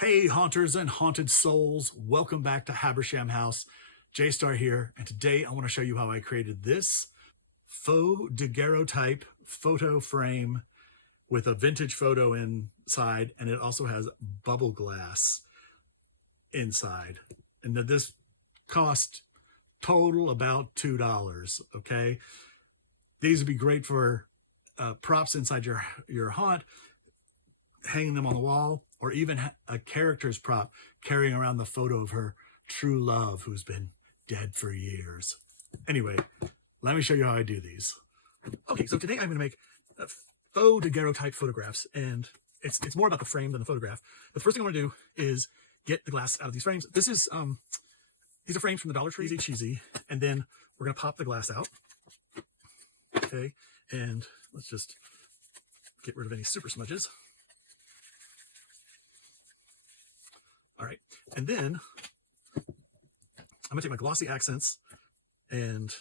Hey, haunters and haunted souls. Welcome back to Habersham House. J-Star here, and today I want to show you how I created this faux daguerreotype photo frame with a vintage photo inside, and it also has bubble glass inside. And this cost total about $2, okay? These would be great for props inside your haunt, hanging them on the wall, or even a character's prop carrying around the photo of her true love who's been dead for years. Anyway, let me show you how I do these. Okay, so today I'm going to make faux daguerreotype photographs, and it's more about the frame than the photograph. But the first thing I want to do is get the glass out of these frames. This is these are frames from the Dollar Tree, easy cheesy, and then we're going to pop the glass out. Okay, and let's just get rid of any super smudges. All right, and then I'm gonna take my glossy accents and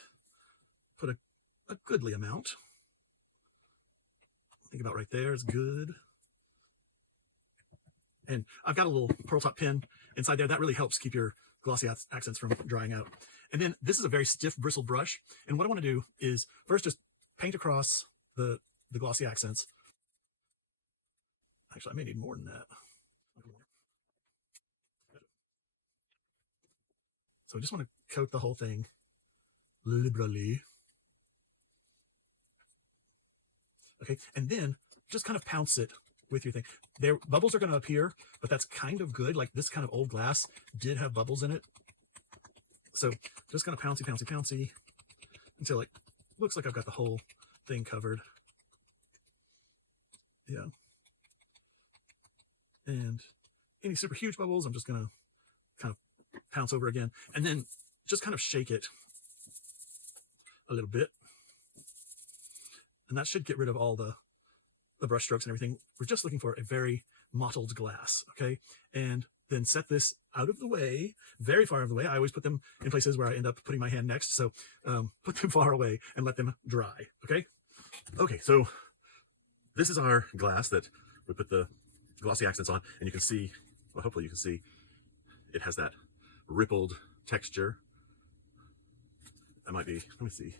put a goodly amount. I think about right there is good. And I've got a little pearl top pin inside there. That really helps keep your glossy accents from drying out. And then this is a very stiff bristle brush. And what I want to do is first just paint across the glossy accents. Actually, I may need more than that. So I just want to coat the whole thing liberally. Okay, and then just kind of pounce it with your thing. There, bubbles are going to appear, but that's kind of good. Like this kind of old glass did have bubbles in it. So just kind of pouncy, pouncy, pouncy until it looks like I've got the whole thing covered. Yeah. And any super huge bubbles, I'm just going to kind of pounce over again, and then just kind of shake it a little bit, and that should get rid of all the brush strokes and everything. We're just looking for a very mottled glass, okay? And then set this out of the way, very far out of the way. I always put them in places where I end up putting my hand next, so put them far away and let them dry, okay? Okay, so this is our glass that we put the glossy accents on, and you can see, well, hopefully you can see, it has that rippled texture. That might be, let me see.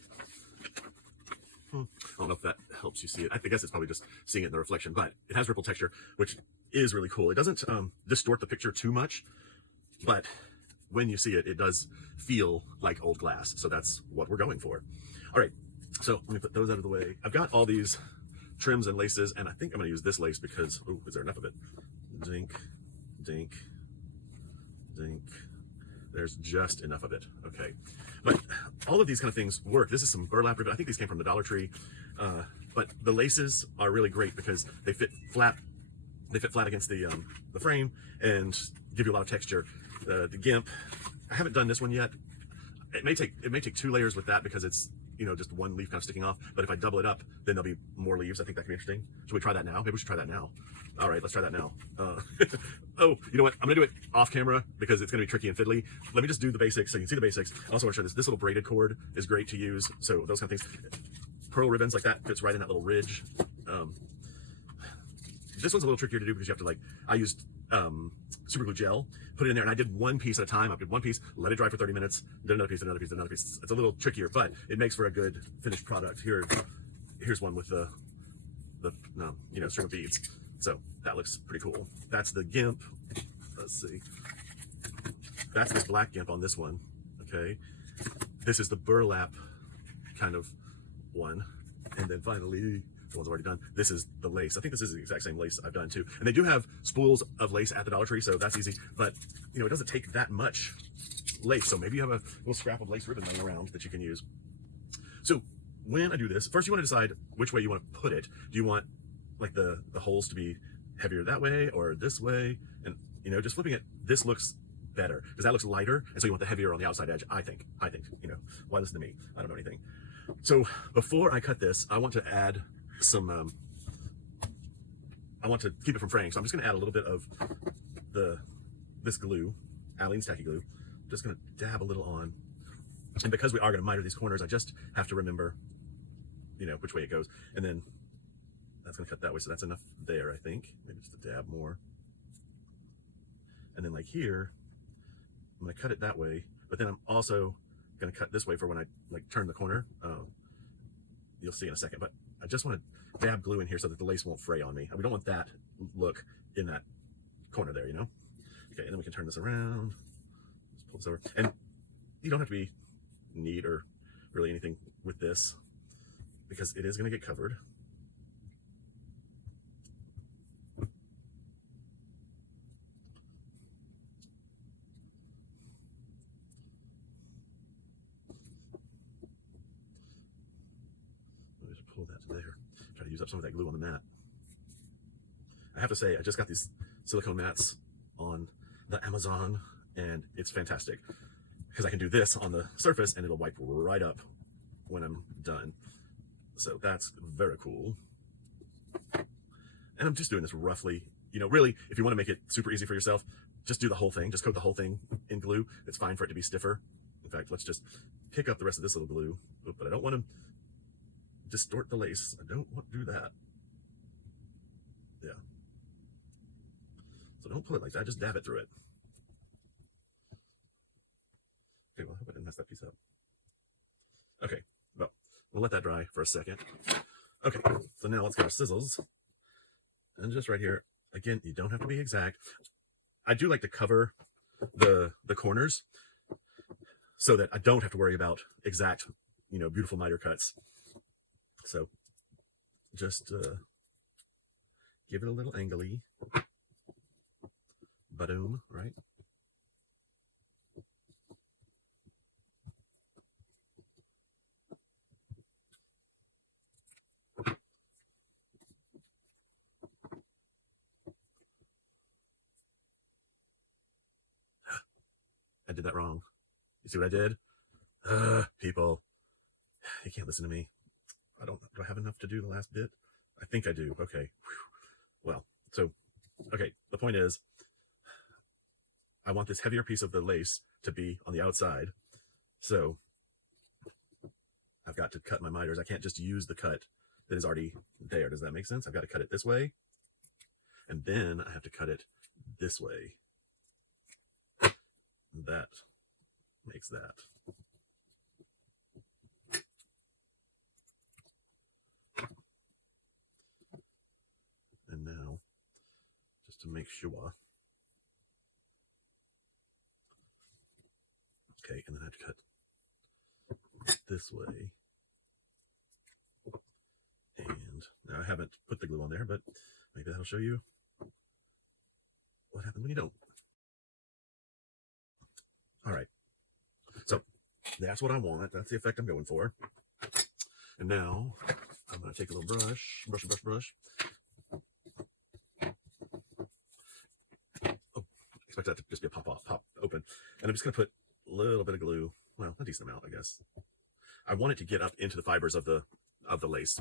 I don't know if that helps you see it. I guess it's probably just seeing it in the reflection, but it has rippled texture, which is really cool. It doesn't distort the picture too much, but when you see it, it does feel like old glass. So that's what we're going for. All right, so let me put those out of the way. I've got all these trims and laces, and I think I'm gonna use this lace because, oh, is there enough of it? Dink, dink, dink. There's just enough of it. Okay, but all of these kind of things work. This is some burlap ribbon. I think these came from the Dollar Tree, but the laces are really great because they fit flat. They fit flat against the frame and give you a lot of texture. The GIMP, I haven't done this one yet. It may take 2 layers with that because it's, you know, just one leaf kind of sticking off. But if I double it up, then there'll be more leaves. I think that could be interesting. Should we try that now? Maybe we should try that now. All right, let's try that now. Oh, you know what? I'm gonna do it off camera because it's gonna be tricky and fiddly. Let me just do the basics so you can see the basics. I also want to show this. This little braided cord is great to use. So those kind of things. Pearl ribbons like that fits right in that little ridge. This one's a little trickier to do because you have to, like, I used super glue gel, put it in there, and I did one piece at a time. I did one piece, let it dry for 30 minutes, did another piece, another piece, another piece. It's a little trickier, but it makes for a good finished product. Here's one with the you know, string of beads. So that looks pretty cool. That's the GIMP. Let's see. That's this black GIMP on this one. Okay. This is the burlap kind of one. And then finally, the one's already done. This is the lace. I think this is the exact same lace I've done too. And they do have spools of lace at the Dollar Tree, so that's easy. But, you know, it doesn't take that much lace. So maybe you have a little scrap of lace ribbon laying around that you can use. So when I do this, first you want to decide which way you want to put it. Do you want, like, the holes to be heavier that way or this way? And, you know, just flipping it, this looks better because that looks lighter, and so you want the heavier on the outside edge. I think, you know, why listen to me? I don't know anything. So before I cut this, I want to add some I want to keep it from fraying, so I'm just going to add a little bit of this glue, Aleene's tacky glue. Just going to dab a little on, and because we are going to miter these corners, I just have to remember, you know, which way it goes. And then that's going to cut that way, so that's enough there, I think. Maybe just a dab more. And then like here, I'm going to cut it that way, but then I'm also going to cut this way for when I like turn the corner. You'll see in a second, but I just want to dab glue in here so that the lace won't fray on me. We don't want that look in that corner there, you know? Okay, and then we can turn this around. Just pull this over. And you don't have to be neat or really anything with this because it is going to get covered. Pull that to there. Try to use up some of that glue on the mat. I have to say, I just got these silicone mats on the Amazon, and it's fantastic because I can do this on the surface and it'll wipe right up when I'm done. So that's very cool. And I'm just doing this roughly. You know, really, if you want to make it super easy for yourself, just do the whole thing. Just coat the whole thing in glue. It's fine for it to be stiffer. In fact, let's just pick up the rest of this little glue. But I don't want to distort the lace. I don't want to do that. Yeah. So don't pull it like that. Just dab it through it. Okay, well, I hope I didn't mess that piece up. Okay, well, we'll let that dry for a second. Okay, so now let's get our scissors. And just right here, again, you don't have to be exact. I do like to cover the corners so that I don't have to worry about exact, you know, beautiful miter cuts. So just give it a little angly. Ba-doom, right? I did that wrong. You see what I did? People, you can't listen to me. Do I have enough to do the last bit? I think I do. Okay. Whew. Well, so, okay. The point is, I want this heavier piece of the lace to be on the outside. So I've got to cut my miters. I can't just use the cut that is already there. Does that make sense? I've got to cut it this way. And then I have to cut it this way. That makes that. And now, just to make sure. Okay, and then I have to cut this way. And now I haven't put the glue on there, but maybe that'll show you what happens when you don't. All right, so that's what I want. That's the effect I'm going for. And now I'm going to take a little brush. Oh, expect that to just be a pop open. And I'm just going to put a little bit of glue. Well, a decent amount, I guess. I want it to get up into the fibers of the lace.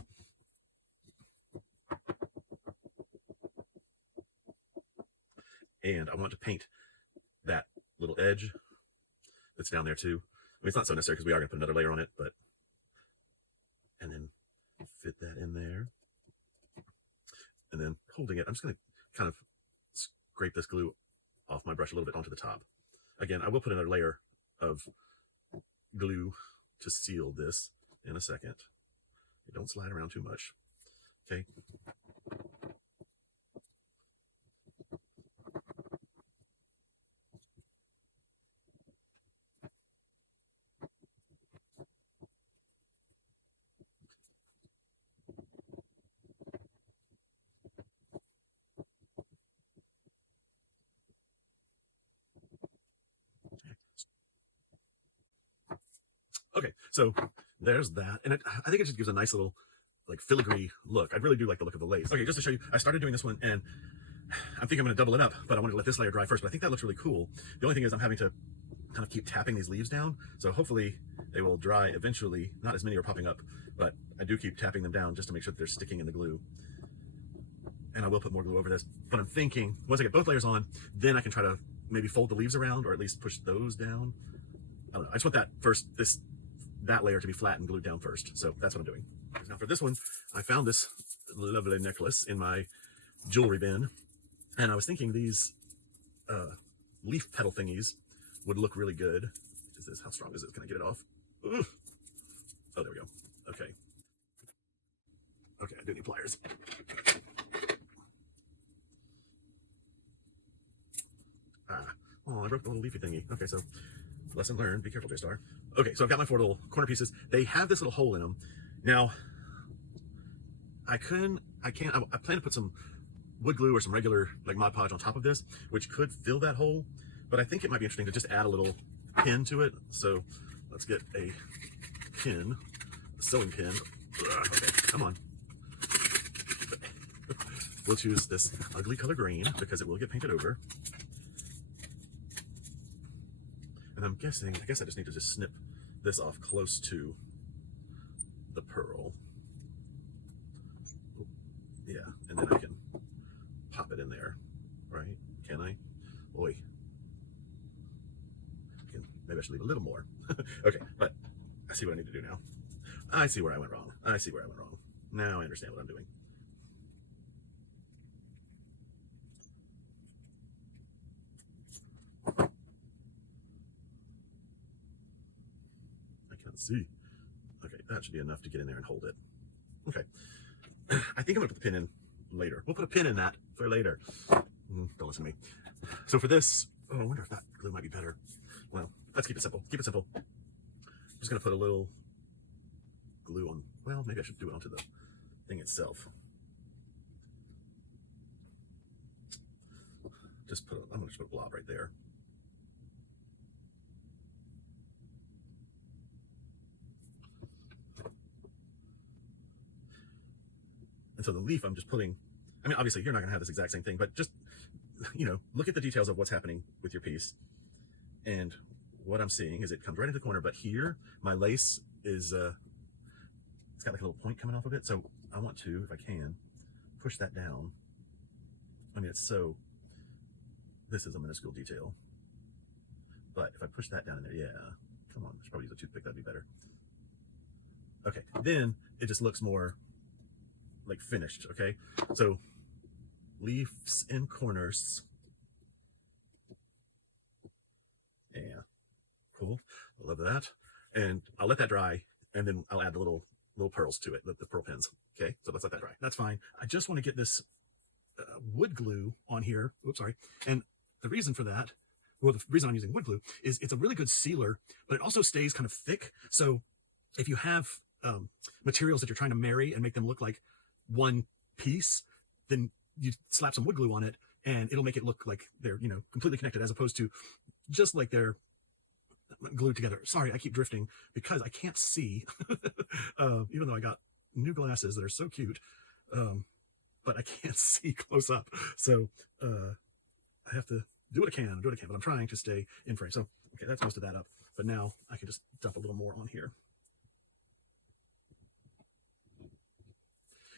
And I want to paint that little edge that's down there too. I mean, it's not so necessary because we are going to put another layer on it, but, and then fit that in there. And then holding it, I'm just going to kind of scrape this glue off my brush a little bit onto the top. Again, I will put another layer of glue to seal this in a second. Don't slide around too much. Okay. Okay, so there's that, and I think it just gives a nice little like filigree look. I really do like the look of the lace. Okay, just to show you, I started doing this one, and I'm thinking I'm going to double it up, but I wanted to let this layer dry first. But I think that looks really cool. The only thing is I'm having to kind of keep tapping these leaves down, so hopefully they will dry eventually. Not as many are popping up, but I do keep tapping them down just to make sure that they're sticking in the glue. And I will put more glue over this. But I'm thinking once I get both layers on, then I can try to maybe fold the leaves around, or at least push those down. I don't know. I just want that first, that layer to be flat and glued down first. So that's what I'm doing. Now for this one, I found this lovely necklace in my jewelry bin, and I was thinking these leaf petal thingies would look really good. Is this, how strong is it? Can I get it off? Ugh. Oh, there we go. Okay. Okay, I do need pliers. Oh, I broke the little leafy thingy. Okay, so lesson learned. Be careful, J-Star. Okay, so I've got my 4 little corner pieces. They have this little hole in them. Now, I plan to put some wood glue or some regular like Mod Podge on top of this, which could fill that hole, but I think it might be interesting to just add a little pin to it. So let's get a pin, a sewing pin. Okay, come on. We'll choose this ugly color green because it will get painted over. And I'm guessing, I guess I just need to just snip this off close to the pearl. Yeah, and then I can pop it in there, right? Can I? Oi. Maybe I should leave a little more. Okay, but I see what I need to do now. I see where I went wrong. I see where I went wrong. Now I understand what I'm doing. I can't see. Okay, that should be enough to get in there and hold it. Okay. I think I'm gonna put the pin in later. We'll put a pin in that for later. Don't listen to me. So for this, oh, I wonder if that glue might be better. Well, let's keep it simple. Keep it simple. I'm just gonna put a little glue on. Well, maybe I should do it onto the thing itself. I'm gonna just put a blob right there. And so the leaf, I'm just putting, I mean, obviously you're not gonna have this exact same thing, but just, you know, look at the details of what's happening with your piece. And what I'm seeing is it comes right into the corner, but here, my lace is, it's got like a little point coming off of it. So I want to, if I can, push that down. I mean, this is a minuscule detail. But if I push that down in there, yeah, come on, I should probably use a toothpick, that'd be better. Okay, then it just looks more like finished, okay? So leaves in corners. Yeah, cool, I love that. And I'll let that dry, and then I'll add the little pearls to it, the pearl pins. Okay, so let's let that dry. That's fine. I just want to get this wood glue on here. Oops, sorry. And the reason for that, well, the reason I'm using wood glue is it's a really good sealer, but it also stays kind of thick. So if you have materials that you're trying to marry and make them look like one piece, then you slap some wood glue on it and it'll make it look like they're, you know, completely connected, as opposed to just like they're glued together. Sorry, I keep drifting because I can't see, even though I got new glasses that are so cute, but I can't see close up. So I have to do what I can, but I'm trying to stay in frame. So, okay, that's most of that up. But now I can just dump a little more on here.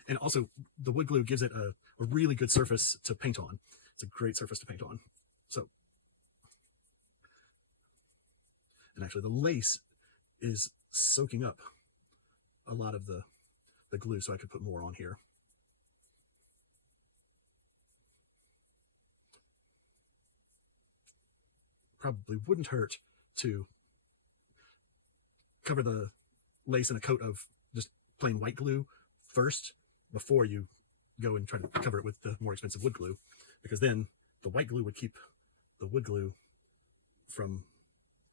And also, the wood glue gives it a really good surface to paint on. It's a great surface to paint on. So, and actually the lace is soaking up a lot of the glue, so I could put more on here. Probably wouldn't hurt to cover the lace in a coat of just plain white glue first, before you go and try to cover it with the more expensive wood glue, because then the white glue would keep the wood glue from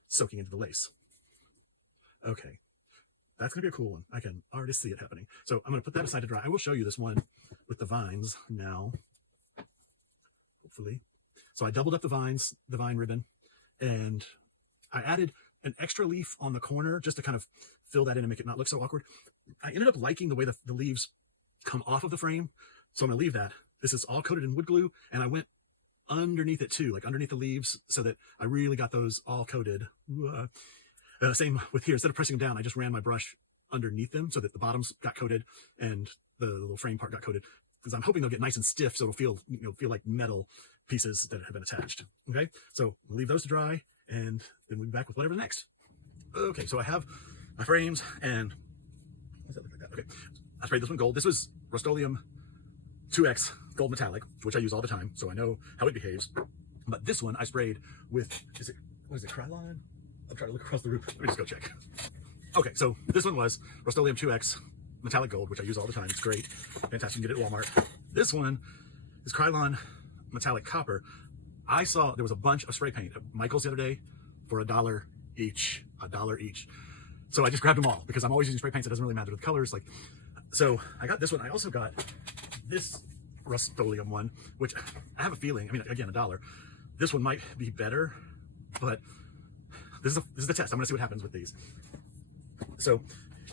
soaking into the lace. Okay, that's gonna be a cool one. I can already see it happening. So I'm gonna put that aside to dry. I will show you this one with the vines now, hopefully. So I doubled up the vines, the vine ribbon, and I added an extra leaf on the corner just to kind of fill that in and make it not look so awkward. I ended up liking the way the leaves come off of the frame, so I'm gonna leave that. This is all coated in wood glue, and I went underneath it too, like underneath the leaves, so that I really got those all coated. Same with here. Instead of pressing them down, I just ran my brush underneath them so that the bottoms got coated and the little frame part got coated, because I'm hoping they'll get nice and stiff, so it'll feel, you know, feel like metal pieces that have been attached. Okay, so we'll leave those to dry, and then we'll be back with whatever's next. Okay, so I have my frames, and what's that look like that? Okay, I sprayed this one gold. This was Rust-Oleum 2X gold metallic, which I use all the time, so I know how it behaves. But this one I sprayed with, what is it, Krylon? I'm trying to look across the room. Let me just go check. Okay, so this one was Rust-Oleum 2X metallic gold, which I use all the time. It's great, fantastic. You can get it at Walmart. This one is Krylon metallic copper. I saw there was a bunch of spray paint at Michael's the other day for $1 each. $1 each. So I just grabbed them all because I'm always using spray paints. It doesn't really matter with colors. Like, so I got this one. I also got this Rust-Oleum one, which I have a feeling, I mean, again, $1. This one might be better, but this is the test. I'm gonna see what happens with these. So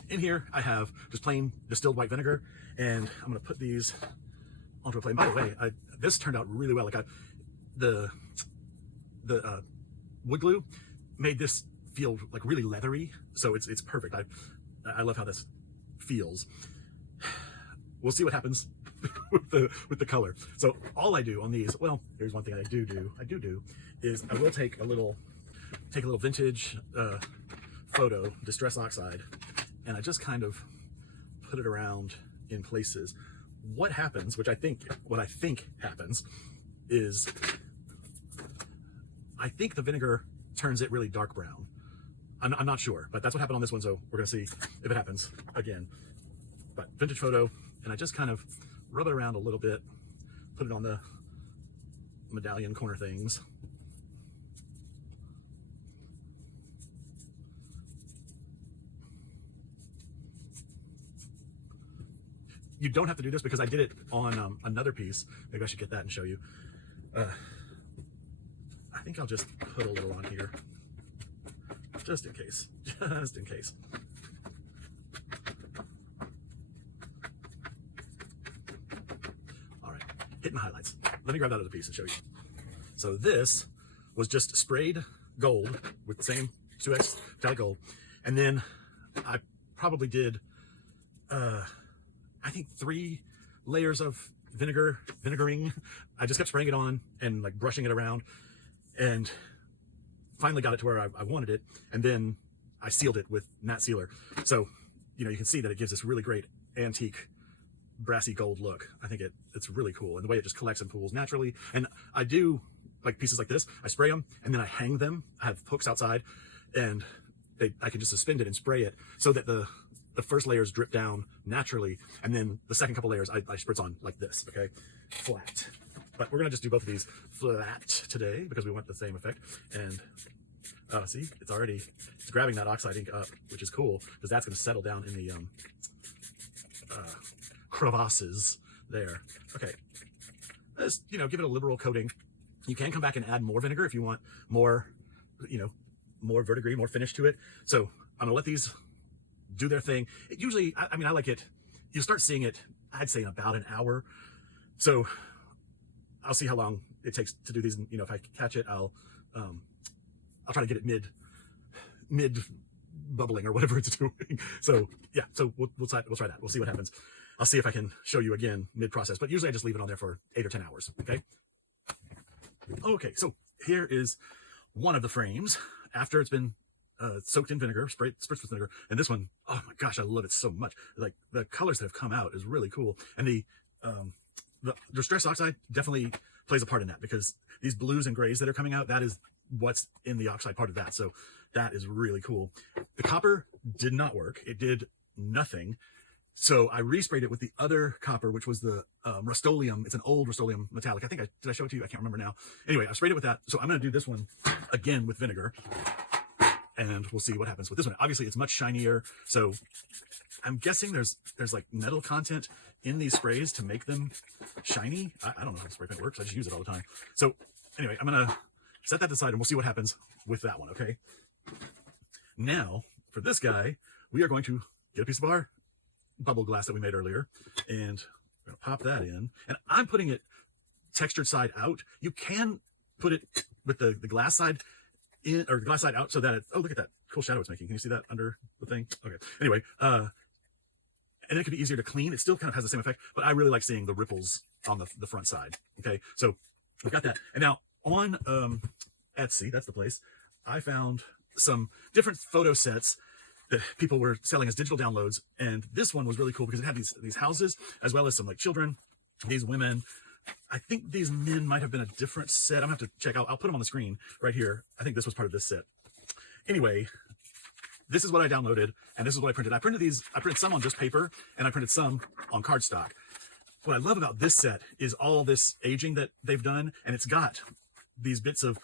in here I have just plain distilled white vinegar, and I'm gonna put these onto a plate. And by the way, this turned out really well. Like the wood glue made this feel like really leathery, so it's perfect. I love how this feels. We'll see what happens with the color. So all I do on these, well, here's one thing I do is I will take a little vintage photo distress oxide, and I just kind of put it around in places. What happens, what I think happens, is I think the vinegar turns it really dark brown. I'm not sure, but that's what happened on this one, so we're gonna see if it happens again. But vintage photo, and I just kind of rub it around a little bit, put it on the medallion corner things. You don't have to do this because I did it on another piece. Maybe I should get that and show you. I think I'll just put a little on here, just in case, just in case. All right, hitting the highlights. Let me grab that other piece and show you. So this was just sprayed gold with the same 2X metallic gold. And then I probably did, I think 3 layers of vinegaring. I just kept spraying it on and like brushing it around, and finally got it to where I wanted it. And then I sealed it with matte sealer. So, you know, you can see that it gives this really great antique brassy gold look. I think it's really cool. And the way it just collects and pools naturally. And I do like pieces like this, I spray them and then I hang them. I have hooks outside, and I can just suspend it and spray it so that the first layers drip down naturally, and then the second couple layers I spritz on like this, okay? Flat. But we're gonna just do both of these flat today because we want the same effect. And see, it's grabbing that oxide ink up, which is cool because that's gonna settle down in the crevasses there. Okay, just, you know, give it a liberal coating. You can come back and add more vinegar if you want more, you know, more verdigris, more finish to it. So I'm gonna let these do their thing. It usually, I mean, I like it. You'll start seeing it, I'd say, in about an hour. So I'll see how long it takes to do these. And, you know, if I catch it, I'll try to get it mid bubbling or whatever it's doing. So yeah, so we'll try that. We'll see what happens. I'll see if I can show you again mid process, but usually I just leave it on there for 8 or 10 hours. Okay, so here is one of the frames after it's been soaked in vinegar, spritzed with vinegar. And this one, oh my gosh, I love it so much. Like the colors that have come out is really cool. And the distress oxide definitely plays a part in that, because these blues and grays that are coming out, that is what's in the oxide part of that. So that is really cool. The copper did not work. It did nothing. So I resprayed it with the other copper, which was the Rust-Oleum. It's an old Rust-Oleum metallic. I think did I show it to you? I can't remember now. Anyway, I sprayed it with that. So I'm going to do this one again with vinegar, and we'll see what happens with this one. Obviously, it's much shinier. So I'm guessing there's like metal content in these sprays to make them shiny. I don't know how spray paint works. I just use it all the time. So anyway, I'm going to set that aside and we'll see what happens with that one. Okay. Now for this guy, we are going to get a piece of our bubble glass that we made earlier, and we're going to pop that in. And I'm putting it textured side out. You can put it with the glass side in, or the glass side out, so that oh, look at that cool shadow it's making. Can you see that under the thing? Okay. Anyway, and it could be easier to clean. It still kind of has the same effect, but I really like seeing the ripples on the front side. Okay. So we've got that. And now on Etsy, that's the place, I found some different photo sets that people were selling as digital downloads. And this one was really cool because it had these houses, as well as some like children, these women, I think these men might have been a different set. I'm gonna have to check. I'll put them on the screen right here. I think this was part of this set. Anyway, this is what I downloaded, and this is what I printed. I printed some on just paper, and I printed some on cardstock. What I love about this set is all this aging that they've done, and it's got these bits of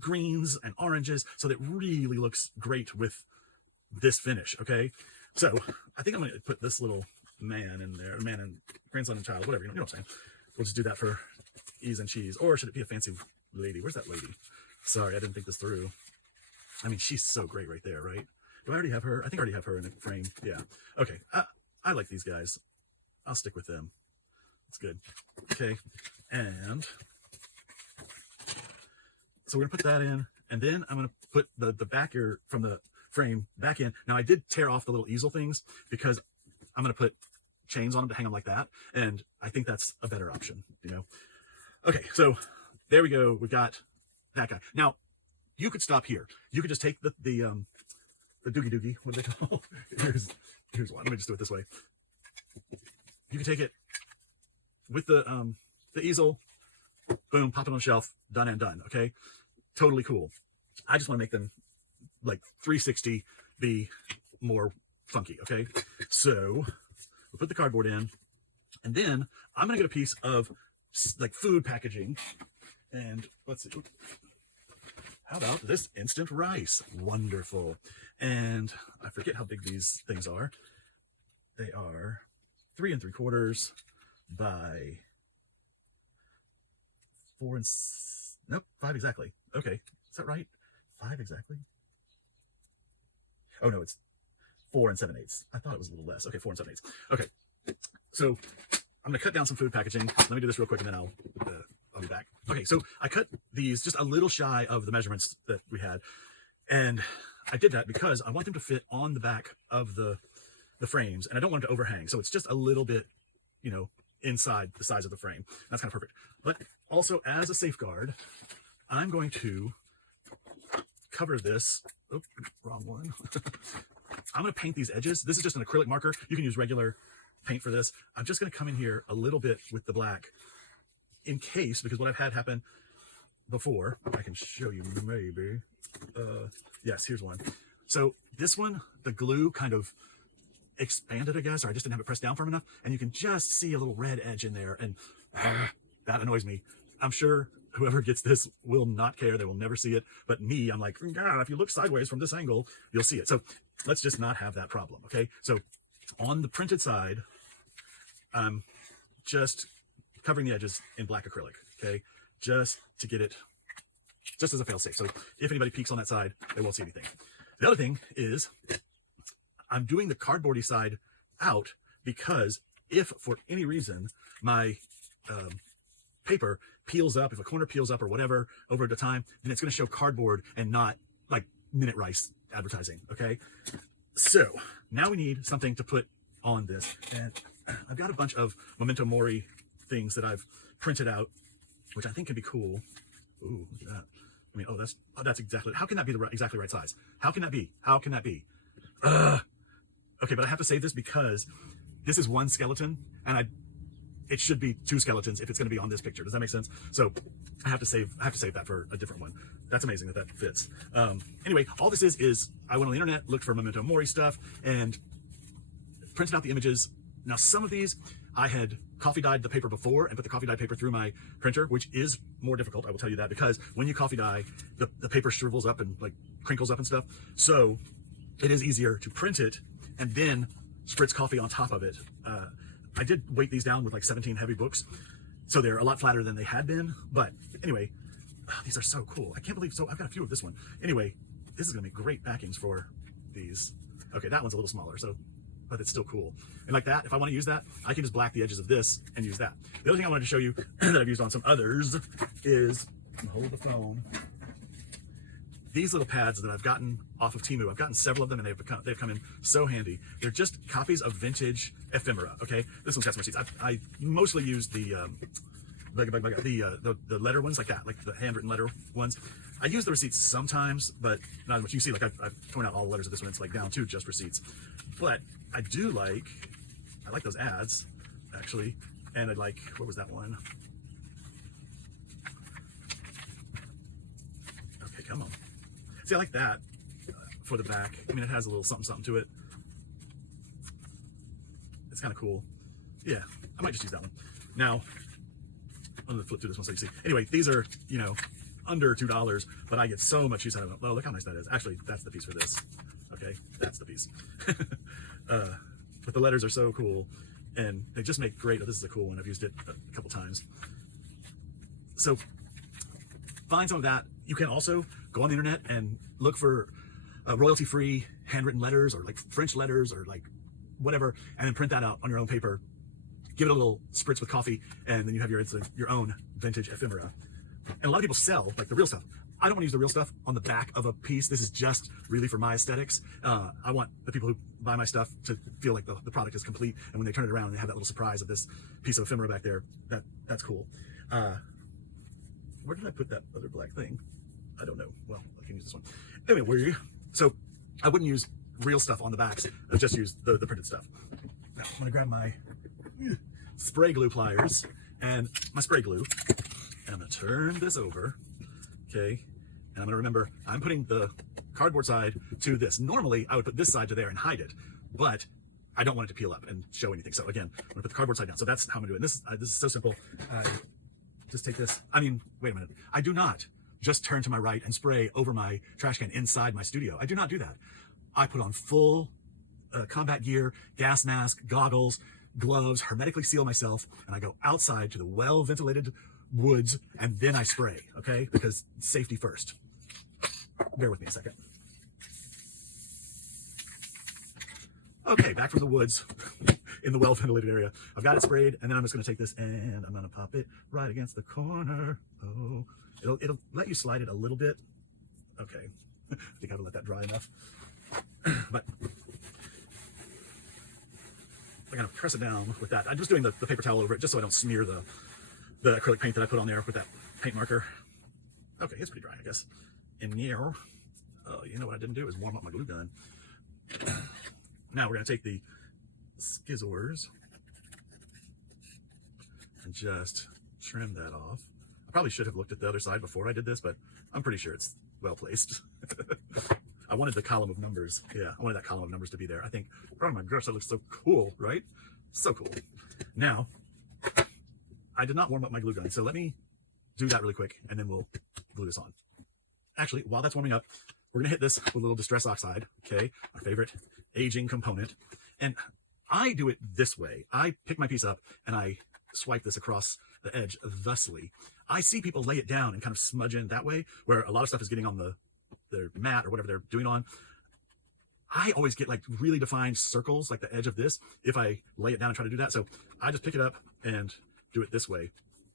greens and oranges, so that really looks great with this finish, okay? So I think I'm going to put this little man in there, man and grandson and child, whatever, you know what I'm saying. We'll just do that for ease and cheese. Or should it be a fancy lady? Where's that lady? Sorry, I didn't think this through. I mean, she's so great right there, right? Do I already have her? I think I already have her in the frame. Yeah. Okay. I like these guys. I'll stick with them. It's good. Okay. And so we're going to put that in. And then I'm going to put the back here from the frame back in. Now, I did tear off the little easel things because I'm going to put chains on them to hang them like that. And I think that's a better option, you know? Okay. So there we go. We got that guy. Now, you could stop here. You could just take the doogie doogie. What do they call? Here's one. Let me just do it this way. You can take it with the easel, boom, pop it on the shelf, done and done. Okay, totally cool. I just want to make them like 360, be more funky. Okay, so we'll put the cardboard in, and then I'm gonna get a piece of like food packaging, and let's see. How about this instant rice? Wonderful. And I forget how big these things are. They are 3 3/4 by 4 and nope, 5 exactly. Okay, is that right? 5 exactly? Oh no, it's 4 7/8. I thought it was a little less. Okay, 4 7/8. Okay, so I'm gonna cut down some food packaging. Let me do this real quick, and then I'll be back. Okay, so I cut these just a little shy of the measurements that we had, and I did that because I want them to fit on the back of the frames, and I don't want them to overhang. So it's just a little bit, you know, inside the size of the frame. That's kind of perfect. But also, as a safeguard, I'm going to cover this. Oh, wrong one. I'm going to paint these edges. This is just an acrylic marker. You can use regular paint for this. I'm just going to come in here a little bit with the black in case, because what I've had happen before, I can show you maybe. Yes, here's one. So this one, the glue kind of expanded, I guess, or I just didn't have it pressed down firm enough, and you can just see a little red edge in there, and that annoys me. I'm sure whoever gets this will not care. They will never see it. But me, I'm like, God, if you look sideways from this angle, you'll see it. So let's just not have that problem, okay? So on the printed side, I'm just covering the edges in black acrylic, okay? Just to get it, just as a fail-safe. So if anybody peeks on that side, they won't see anything. The other thing is I'm doing the cardboardy side out because if for any reason my paper peels up, if a corner peels up or whatever over the time, then it's going to show cardboard and not like Minute Rice advertising, okay? So now we need something to put on this, and I've got a bunch of Memento Mori things that I've printed out, which I think can be cool. Ooh, look at that. I mean, that's exactly, how can that be the exactly right size? How can that be? How can that be? Okay, but I have to save this because this is one skeleton, and it should be 2 skeletons if it's going to be on this picture. Does that make sense? So I have to save that for a different one. That's amazing that fits. Anyway, all this is I went on the internet, looked for Memento Mori stuff, and printed out the images. Now, some of these I had coffee dyed the paper before and put the coffee dyed paper through my printer, which is more difficult, I will tell you that, because when you coffee dye, the paper shrivels up and like crinkles up and stuff. So it is easier to print it and then spritz coffee on top of it. I did weight these down with like 17 heavy books, so they're a lot flatter than they had been. But anyway, these are so cool. I can't believe, so I've got a few of this one. Anyway, this is gonna be great backings for these. Okay, that one's a little smaller, so, but it's still cool. And like that, if I want to use that, I can just black the edges of this and use that. The other thing I wanted to show you that I've used on some others is, hold the phone, these little pads that I've gotten off of Temu. I've gotten several of them, and they've come in so handy. They're just copies of vintage ephemera, okay? This one's got some receipts. I mostly use the letter ones like that, like the handwritten letter ones. I use the receipts sometimes, but not as much. You see, like I've torn out all the letters of this one. It's like down to just receipts. But I like those ads, actually. And I'd like, what was that one? Okay, come on. See, I like that for the back. I mean, it has a little something to it. It's kind of cool. Yeah, I might just use that one. Now, I'm gonna flip through this one so you see. Anyway, these are, you know, under $2, but I get so much use out of them. Oh, look how nice that is. Actually, that's the piece for this. Okay, that's the piece. But the letters are so cool, and they just make great. Oh, this is a cool one. I've used it a couple times. So find some of that. You can also go on the internet and look for royalty-free handwritten letters, or like French letters, or like whatever, and then print that out on your own paper. Give it a little spritz with coffee, and then you have your own vintage ephemera. And a lot of people sell like the real stuff. I don't want to use the real stuff on the back of a piece. This is just really for my aesthetics. I want the people who buy my stuff to feel like the product is complete, and when they turn it around and they have that little surprise of this piece of ephemera back there, that's cool. Where did I put that other black thing? I don't know. Well, I can use this one. Anyway, so I wouldn't use real stuff on the backs. I just use the printed stuff. Now, I'm gonna grab my spray glue pliers and my spray glue, and I'm gonna turn this over, okay? And I'm gonna remember, I'm putting the cardboard side to this. Normally, I would put this side to there and hide it, but I don't want it to peel up and show anything. So again, I'm gonna put the cardboard side down. So that's how I'm gonna do it. And this is so simple. I just take this. I mean, wait a minute. I do not just turn to my right and spray over my trash can inside my studio. I do not do that. I put on full combat gear, gas mask, goggles, gloves, hermetically seal myself, and I go outside to the well-ventilated woods, and then I spray, okay? Because safety first. Bear with me a second. Okay, back from the woods in the well-ventilated area. I've got it sprayed, and then I'm just gonna take this and I'm gonna pop it right against the corner. Oh, it'll let you slide it a little bit. Okay, I think I would let that dry enough. But I'm gonna press it down with that. I'm just doing the paper towel over it just so I don't smear the acrylic paint that I put on there with that paint marker. Okay, it's pretty dry, I guess. In here, oh, you know what I didn't do is warm up my glue gun. Now we're gonna take the scissors and just trim that off. I probably should have looked at the other side before I did this, but I'm pretty sure it's well placed. I wanted the column of numbers. Yeah, I wanted that column of numbers to be there. I think, oh my gosh, that looks so cool, right? So cool. Now, I did not warm up my glue gun, so let me do that really quick, and then we'll glue this on. Actually, while that's warming up, we're gonna hit this with a little Distress Oxide, okay? Our favorite aging component. And I do it this way. I pick my piece up and I swipe this across the edge thusly. I see people lay it down and kind of smudge in that way, where a lot of stuff is getting on their mat or whatever they're doing on. I always get like really defined circles, like the edge of this, if I lay it down and try to do that. So I just pick it up and do it this way.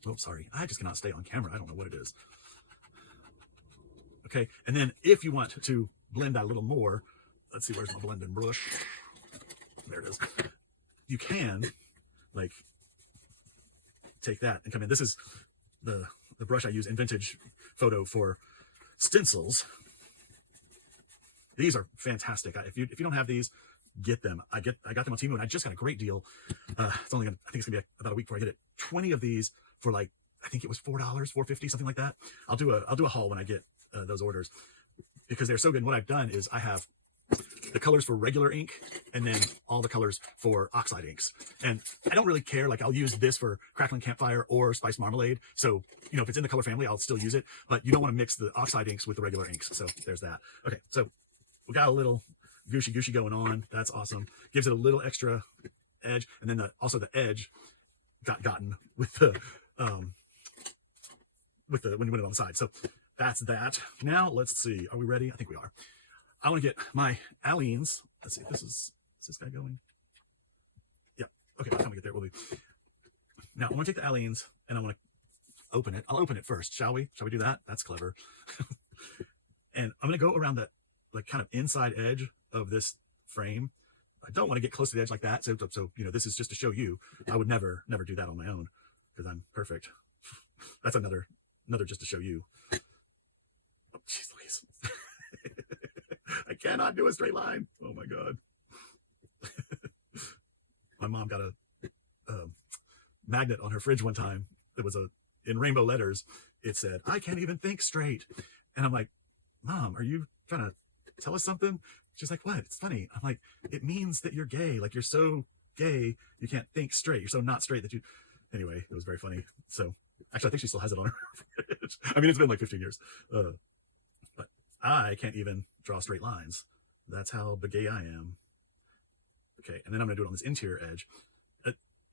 Oh, sorry. I just cannot stay on camera. I don't know what it is. Okay. And then if you want to blend that a little more, let's see, where's my blending brush? There it is. You can like take that and come in. This is the brush I use in Vintage Photo for stencils. These are fantastic. If you don't have these, get them. I got them on Temu, and I just got a great deal. It's only gonna, I think it's gonna be about a week before I get it. 20 of these for like, I think it was $4, $4.50, something like that. I'll do a haul when I get those orders, because they're so good. And what I've done is I have the colors for regular ink and then all the colors for oxide inks. And I don't really care. Like, I'll use this for Crackling Campfire or Spice Marmalade. So, you know, if it's in the color family, I'll still use it, but you don't want to mix the oxide inks with the regular inks. So there's that. Okay. So we got a little gushy going on. That's awesome. Gives it a little extra edge. And then also the edge gotten with the when you put it on the side. So that's that. Now let's see. Are we ready? I think we are. I want to get my Aleene's. Let's see. Is this guy going? Yeah. Okay. By the time we get there, we'll be. Now I want to take the Aleene's and I want to open it. I'll open it first. Shall we? Shall we do that? That's clever. And I'm going to go around the like kind of inside edge of this frame. I don't want to get close to the edge like that. So you know, this is just to show you. I would never do that on my own because I'm perfect. That's another just to show you. Oh, jeez Louise. I cannot do a straight line. Oh my God. My mom got a magnet on her fridge one time. It was in rainbow letters. It said, "I can't even think straight." And I'm like, "Mom, are you trying to tell us something?" She's like, "What? It's funny." I'm like, "It means that you're gay. Like, you're so gay, you can't think straight. You're so not straight that you..." Anyway, it was very funny. So actually, I think she still has it on her fridge. I mean, it's been like 15 years. But I can't even draw straight lines. That's how gay I am. Okay, and then I'm going to do it on this interior edge.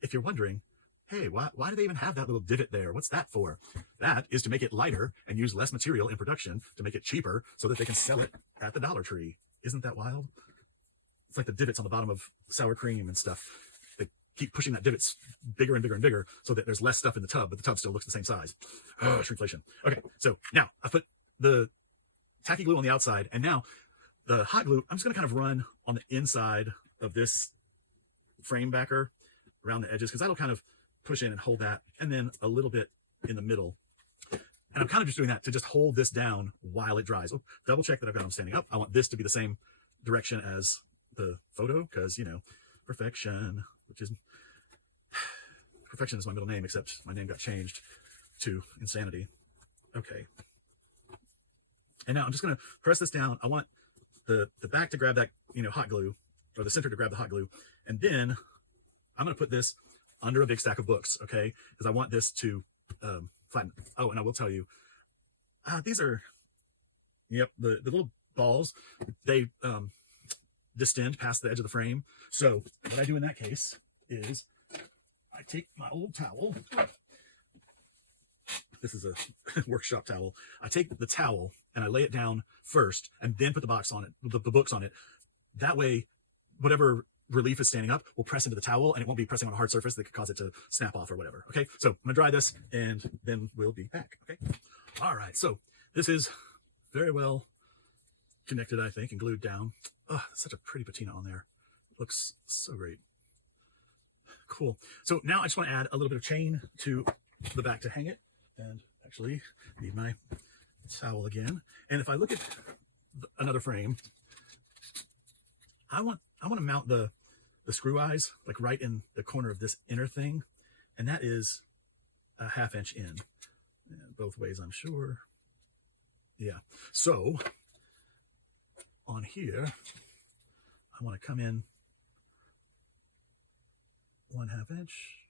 If you're wondering, hey, why do they even have that little divot there? What's that for? That is to make it lighter and use less material in production to make it cheaper so that they can sell it at the Dollar Tree. Isn't that wild? It's like the divots on the bottom of sour cream and stuff. They keep pushing that divots bigger and bigger and bigger so that there's less stuff in the tub, but the tub still looks the same size. Oh, shrinkflation. Okay, so now I put the tacky glue on the outside, and now the hot glue, I'm just going to kind of run on the inside of this frame backer around the edges, because that'll kind of push in and hold that, and then a little bit in the middle. And I'm kind of just doing that to just hold this down while it dries. Oh, double check that I've got them standing up. I want this to be the same direction as the photo, because, you know, perfection, perfection is my middle name, except my name got changed to insanity. Okay. And now I'm just going to press this down. I want the back to grab that, you know, hot glue, or the center to grab the hot glue. And then I'm going to put this under a big stack of books, okay? Because I want this to flatten. Oh, and I will tell you, these are, yep, the little balls, they distend past the edge of the frame. So what I do in that case is I take my old towel. This is a workshop towel. I take the towel and I lay it down first, and then put the box on it, the books on it. That way, whatever relief is standing up will press into the towel, and it won't be pressing on a hard surface that could cause it to snap off or whatever. Okay, so I'm gonna dry this, and then we'll be back. Okay, all right, so this is very well connected, I think, and glued down. Oh, such a pretty patina on there. Looks so great. Cool. So now I just want to add a little bit of chain to the back to hang it, and actually need my towel again. And if I look at another frame, I want to mount the screw eyes like right in the corner of this inner thing, and that is a 1/2 inch in, and both ways, I'm sure. Yeah, so on here I want to come in 1/2 inch.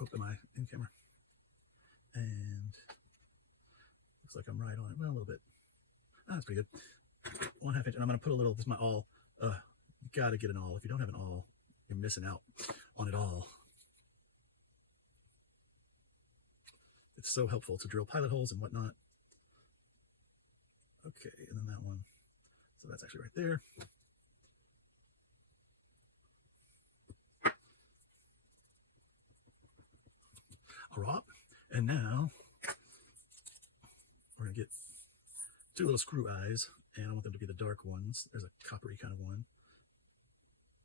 Open my in camera, and looks like I'm right on it. Well, a little bit. That's pretty good. 1/2 inch, and I'm going to put a little, this is my awl. You got to get an awl. If you don't have an awl, you're missing out on it all. It's so helpful to drill pilot holes and whatnot. Okay, and then that one. So that's actually right there. All right, and now we're going to get 2 little screw eyes, and I want them to be the dark ones. There's a coppery kind of one.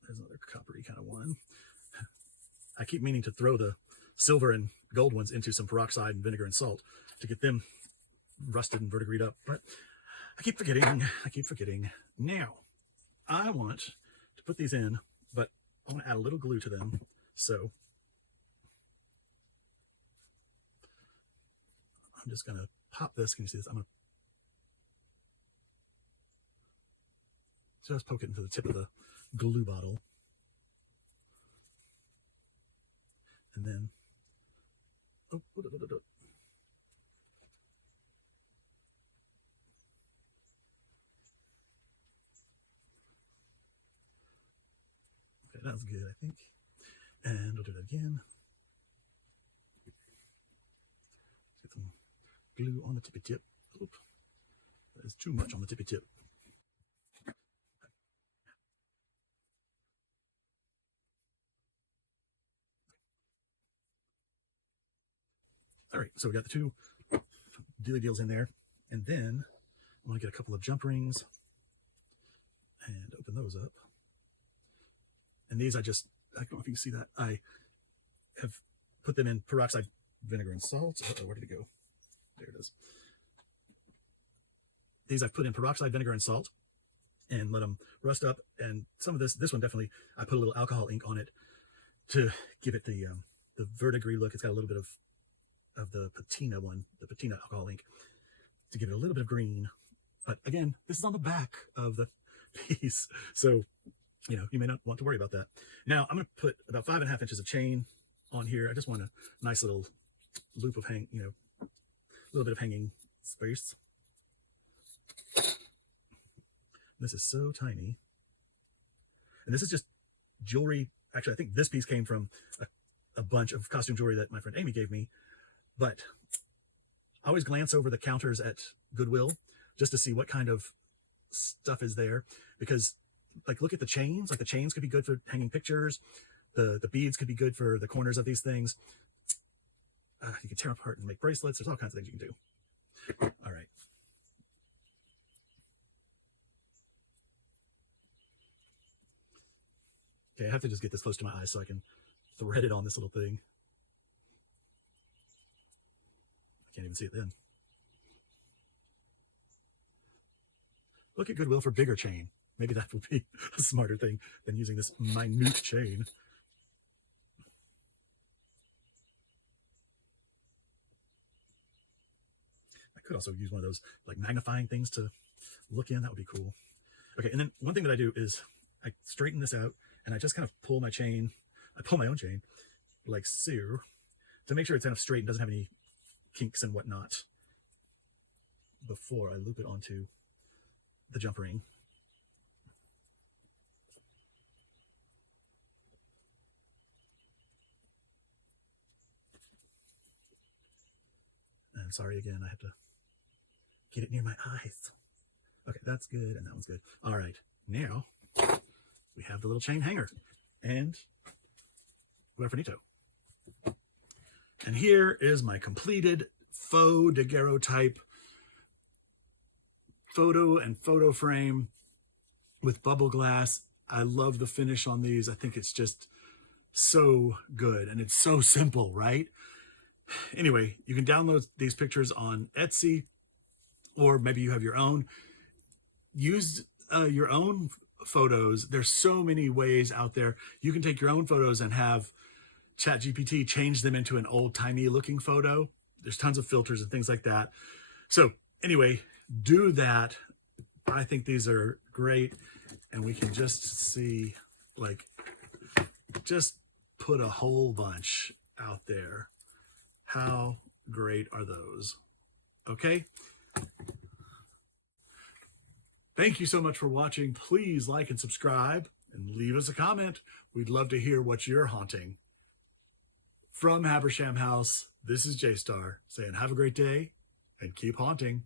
There's another coppery kind of one. I keep meaning to throw the silver and gold ones into some peroxide and vinegar and salt to get them rusted and verdigreed up, but I keep forgetting. Now, I want to put these in, but I want to add a little glue to them. So I'm just going to pop this. Can you see this? I'm going to just poke it into the tip of the glue bottle. And then, okay, that was good, I think. And we'll do that again. Get some glue on the tippy tip. Oop. That is too much on the tippy tip. All right, so we got the 2 dealy deals in there, and then I want to get a couple of jump rings and open those up. And these I don't know if you can see that, I have put them in peroxide vinegar and salt. Where did it go? There it is. These I've put in peroxide vinegar and salt and let them rust up. And some of this one definitely, I put a little alcohol ink on it to give it the verdigris look. It's got a little bit of the patina one, the patina alcohol ink, to give it a little bit of green. But again, this is on the back of the piece, so you know, you may not want to worry about that. Now I'm going to put about 5.5 inches of chain on here. I just want a nice little loop of a little bit of hanging space. This is so tiny, and this is just jewelry. Actually, I think this piece came from a bunch of costume jewelry that my friend Amy gave me, but I always glance over the counters at Goodwill just to see what kind of stuff is there, because like, look at the chains. Like, the chains could be good for hanging pictures. The beads could be good for the corners of these things. You can tear them apart and make bracelets. There's all kinds of things you can do. All right. Okay, I have to just get this close to my eyes so I can thread it on this little thing. I can't even see it then. Look at Goodwill for bigger chain. Maybe that would be a smarter thing than using this minute chain. I could also use one of those like magnifying things to look in. That would be cool. Okay, and then one thing that I do is I straighten this out and I just kind of pull my chain. I pull my own chain like so to make sure it's kind of straight and doesn't have any kinks and whatnot before I loop it onto the jump ring. And sorry again, I have to get it near my eyes. Okay, that's good, and that one's good. All right, now we have the little chain hanger, and we're finito. And here is my completed faux daguerreotype photo and photo frame with bubble glass. I love the finish on these. I think it's just so good, and it's so simple, right? Anyway, you can download these pictures on Etsy, or maybe you have your own. Use your own photos. There's so many ways out there. You can take your own photos and have ChatGPT change them into an old-timey looking photo. There's tons of filters and things like that. So anyway, do that. I think these are great, and we can just see, like, just put a whole bunch out there. How great are those? Okay. Thank you so much for watching. Please like and subscribe and leave us a comment. We'd love to hear what you're haunting. From Habersham House, this is J-Star saying have a great day and keep haunting.